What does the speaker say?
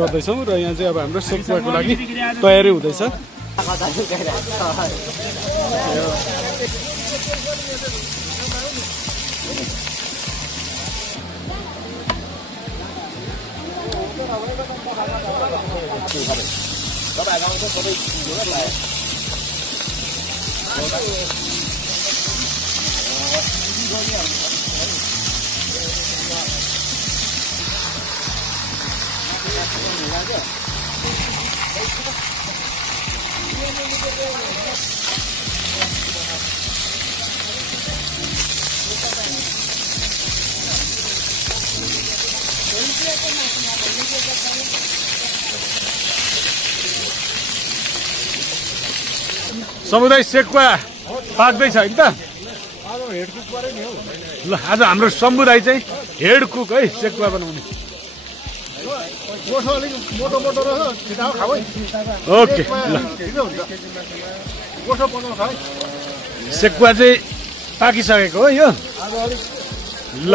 गर्दैछौँ र यहाँ चाहिँ अब हाम्रो सेक्वाको लागि तयारी हुँदैछ। समुदाय सेक्वा पाक्दैछ होइन त। ल आज हाम्रो समुदाय चाहिँ हेड कुक है सेक्वा बनाउने। ओके ल सेक्वा चाहिँ पाकिसकेको हो यो। ल